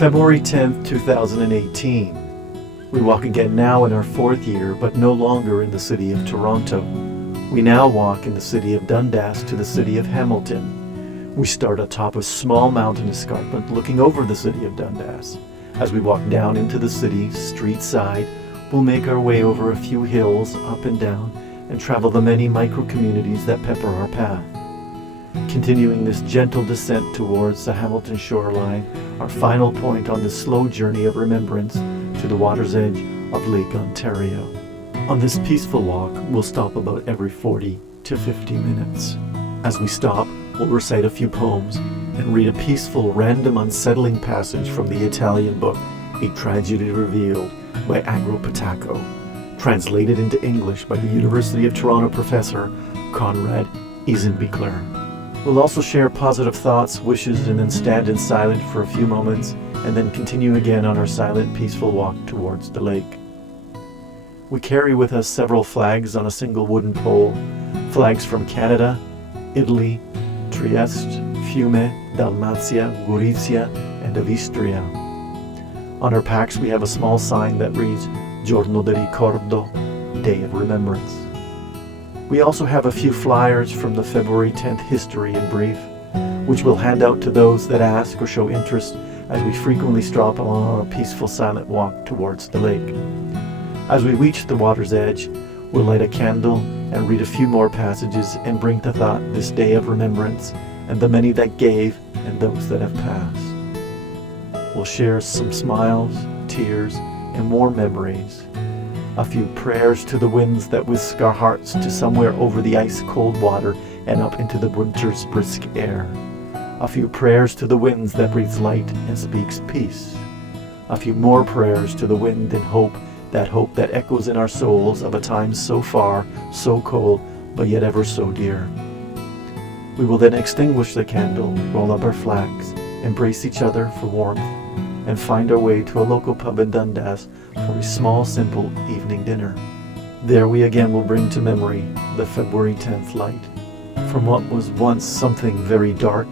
February 10th, 2018. We walk again now in our fourth year, but no longer in the city of Toronto. We now walk in the city of Dundas to the city of Hamilton. We start atop a small mountain escarpment looking over the city of Dundas. As we walk down into the city, street side, we'll make our way over a few hills, up and down, and travel the many micro-communities that pepper our path. Continuing this gentle descent towards the Hamilton shoreline, our final point on this slow journey of remembrance to the water's edge of Lake Ontario. On this peaceful walk, we'll stop about every 40 to 50 minutes. As we stop, we'll recite a few poems and read a peaceful, random, unsettling passage from the Italian book, A Tragedy Revealed by Agro Patacco, translated into English by the University of Toronto professor Conrad Eisenbichler. We'll also share positive thoughts, wishes, and then stand in silence for a few moments, and then continue again on our silent, peaceful walk towards the lake. We carry with us several flags on a single wooden pole, flags from Canada, Italy, Trieste, Fiume, Dalmatia, Gorizia, and of Istria. On our packs we have a small sign that reads, Giorno Del Ricordo, Day of Remembrance. We also have a few flyers from the February 10th history in brief, which we'll hand out to those that ask or show interest as we frequently stop along our peaceful silent walk towards the lake. As we reach the water's edge, we'll light a candle and read a few more passages and bring to thought this day of remembrance and the many that gave and those that have passed. We'll share some smiles, tears, and more memories. A few prayers to the winds that whisk our hearts to somewhere over the ice-cold water and up into the winter's brisk air. A few prayers to the winds that breathes light and speaks peace. A few more prayers to the wind and hope that echoes in our souls of a time so far, so cold, but yet ever so dear. We will then extinguish the candle, roll up our flags, embrace each other for warmth, and find our way to a local pub in Dundas for a small, simple evening dinner. There we again will bring to memory the February 10th light, from what was once something very dark,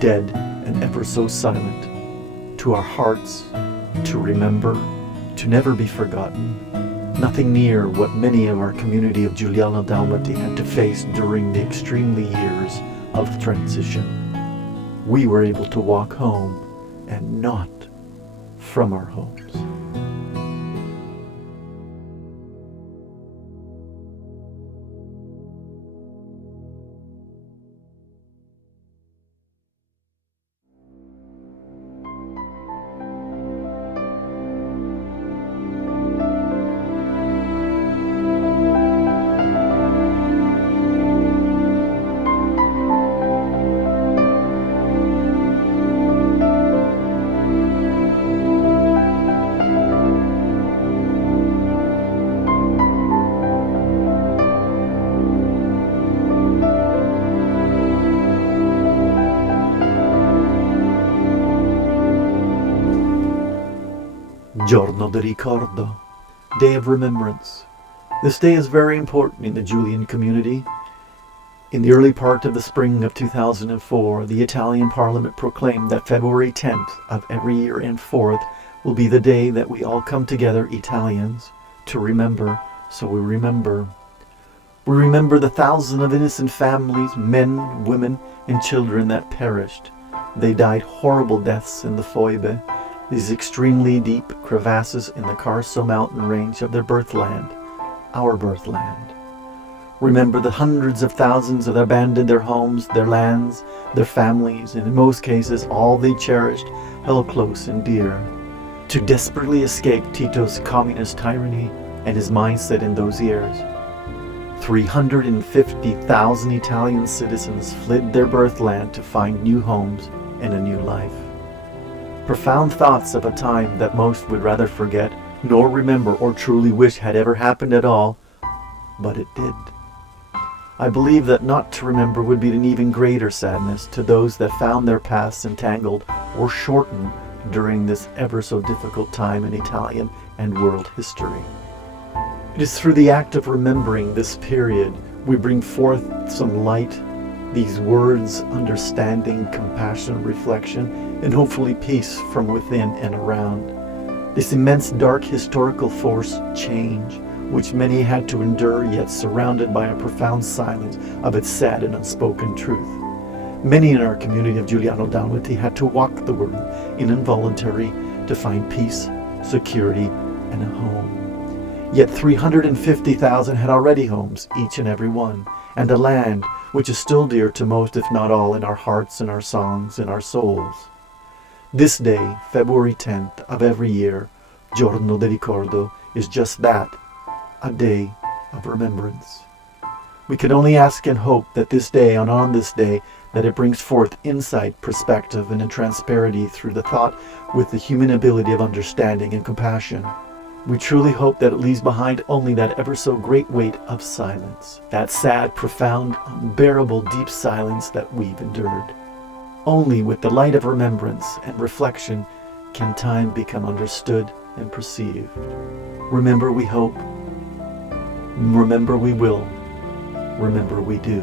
dead, and ever so silent, to our hearts, to remember, to never be forgotten, nothing near what many of our community of Giuliano Dalmati had to face during the extremely years of transition. We were able to walk home and not from our homes. Giorno del Ricordo, Day of Remembrance. This day is very important in the Julian community. In the early part of the spring of 2004, the Italian Parliament proclaimed that February 10th of every year and forth will be the day that we all come together, Italians, to remember, so we remember. We remember the thousands of innocent families, men, women, and children that perished. They died horrible deaths in the Foibe, these extremely deep crevasses in the Carso mountain range of their birthland, our birthland. Remember the hundreds of thousands that abandoned their homes, their lands, their families, and in most cases all they cherished held close and dear, to desperately escape Tito's communist tyranny and his mindset in those years. 350,000 Italian citizens fled their birthland to find new homes and a new life. Profound thoughts of a time that most would rather forget, nor remember or truly wish had ever happened at all, but it did. I believe that not to remember would be an even greater sadness to those that found their paths entangled or shortened during this ever so difficult time in Italian and world history. It is through the act of remembering this period we bring forth some light, These words, understanding, compassion, reflection, and hopefully peace from within and around. This immense dark historical force, change, which many had to endure, yet surrounded by a profound silence of its sad and unspoken truth. Many in our community of Giuliano Dalmati had to walk the world in involuntary to find peace, security, and a home. Yet 350,000 had already homes, each and every one, and a land which is still dear to most, if not all, in our hearts, in our songs, in our souls. This day, February 10th of every year, Giorno Del Ricordo, is just that, a day of remembrance. We can only ask and hope that this day, and on this day, that it brings forth insight, perspective, and transparency through the thought with the human ability of understanding and compassion. We truly hope that it leaves behind only that ever so great weight of silence, that sad, profound, unbearable, deep silence that we've endured. Only with the light of remembrance and reflection can time become understood and perceived. Remember we hope. Remember we will. Remember we do.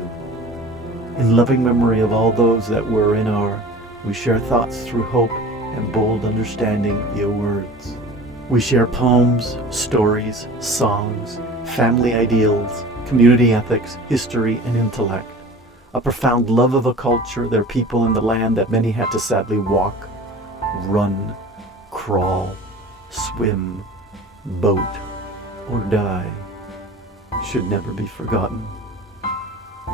In loving memory of all those that were and are, we share thoughts through hope and bold understanding via words. We share poems, stories, songs, family ideals, community ethics, history, and intellect. A profound love of a culture, their people, and the land that many had to sadly walk, run, crawl, swim, boat, or die, should never be forgotten.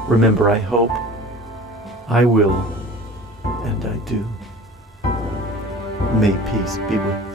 Remember, I hope, I will, and I do. May peace be with you.